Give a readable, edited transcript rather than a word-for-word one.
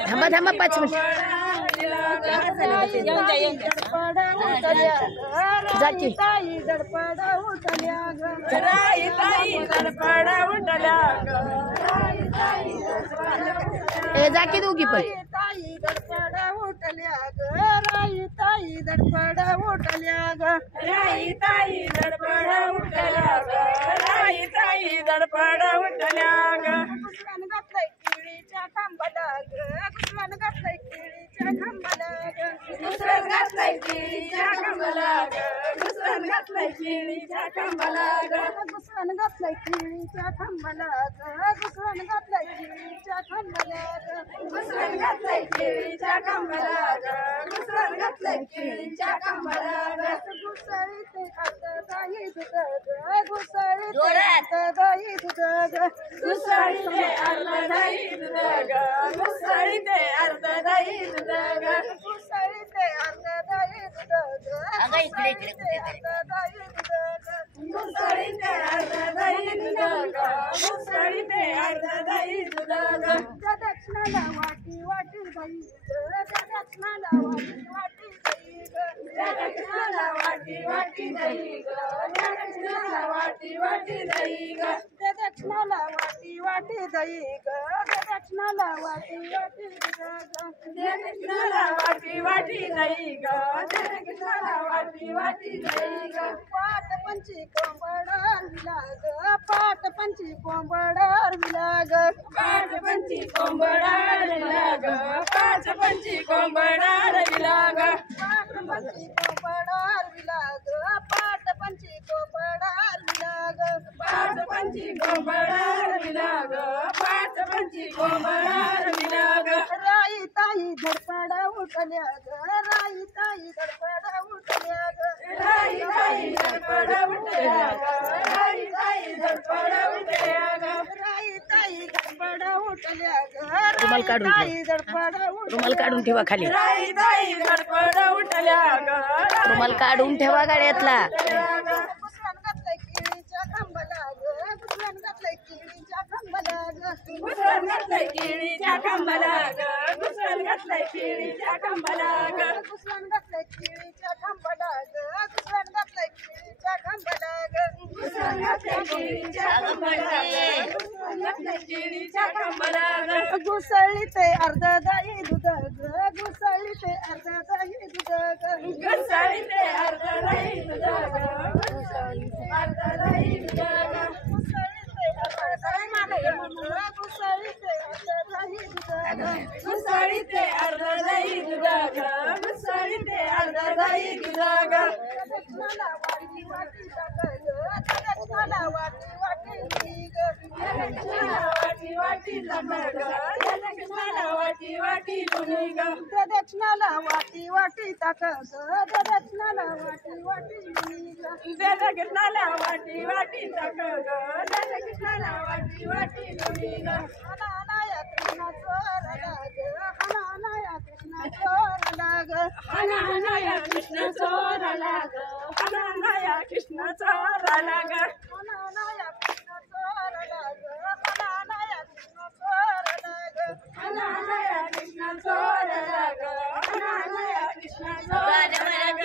थांबा थांबा 5 मिनिट जाची जाकी दोघी पण उठल्या ग राई ताई दडपड उठल्या ग राई ताई दडपड उठल्या ग राई ताई दडपड उठल्या ग कुसवन घातलंय केळीच्या खांबाला ग कुसवन घातलंय केळीच्या खांबाला ग कुसवन घातलंय केळीच्या खांबाला ग कुसवन घातलंय केळीच्या खांबाला ग कुसवन घातलंय केळीच्या खांबाला ग कुसवन घातलंय केळीच्या खांबाला ग कुसवन घातलंय केळीच्या खांबाला ग कुसवन घातलंय केळीच्या खांबाला ग घुसळी ते अर्ध दाही दूध ग घुसळी ते अर्ध दाही दूध ग घुसळी ते अर्ध दाही दूध ग घुसळी ते अर्ध दाही दूध ग घुसळी ते अर्ध दाही दूध ग घुसळी ते अर्ध दाही दूध ग घुसळी ते अर्ध दाही दूध ग घुसळी ते अर्ध दाही दूध ग त्या दक्षिणाला वाटी वाटी बाई त्या दक्षिणाला वाटी वाटी बाई त्या दक्षिणाला वाटी वाटी दही ग त्या दक्षिणाला वाटी वाटी दही ग त्या दक्षिणाला वाटी वाटी दही ग त्या दक्षिणाला वाटी वाटी ग त्या दक्षिणाला वाटी वाटी दही ग त्या दक्षिणाला वाटी वाटी दही ग पाट पंची कोंबडार विलाग पाट पंची कोंबडार विलाग पाट पंची कोंबडार विलाग पाट पंची कोंबडार विलाग पाट पंची कोंबडार विलाग पाट पंची कोंबडार विलाग पाट पंची कोंबडार विलाग पाट पंची कोंबडार विलाग राई ताई धडपड उठल्या ग राई ताई धडपड उठल्या ग राई ताई धडपड उठल्या ग राई ताई धडपड उठल्या ग राई ताई धडपड उठल्या ग रुमाल काढून रुमाल काढून ठेवा खाली राई ताई धडपड उठल्या ग रुमाल काढून ठेवा गाड्यातला कुसवन घातलंय केळीच्या खांबाला ग कुसवन घातलंय केळीच्या खांबाला ग कुसवन घातलंय केळीच्या खांबाला ग कुसवन घातलंय केळीच्या खांबाला ग कुसवन घातलंय केळीच्या खांबाला ग कुसवन घातलंय केळीच्या खांबाला ग कुसवन घातलंय केळीच्या खांबाला ग कुसवन घातलंय केळीच्या खांबाला ग घुसळली ते अर्ध दाही दूध ग घुसळली ते अर्ध दाही दूध ग घुसळली ते अर्ध दाही दूध ग घुसळली ते अर्ध दाही दूध ग घुसळली ते अर्ध दाही घुसळली ते अर्ध दाही दूध ग घुसळली ते अर्ध दाही दूध ग घुसळली ते अर्ध दाही दूध ग दक्षिणाला वाटी वाटी टाक ग दक्षिणाला वाटी वाटी ग दक्षिणाला वाटी वाटी टाक ग दक्षिणाला वाटी वाटी दोन्ही ग दक्षिणाला वाटी वाटी टाक ग दक्षिणाला वाटी वाटी दोन्ही ग दक्षिणाला वाटी वाटी टाक ग दक्षिणाला वाटी वाटी दोन्ही ग हनानाया कृष्णा चोरला ग हनानाया कृष्णा चोरला ग हनानाया कृष्णा चोरला ग हनानाया कृष्णा चोरला ग हनानाया कृष्णा चोरला ग हनानाया कृष्णा चोरला ग हनानाया कृष्णा चोरला ग हनानाया कृष्णा चोरला ग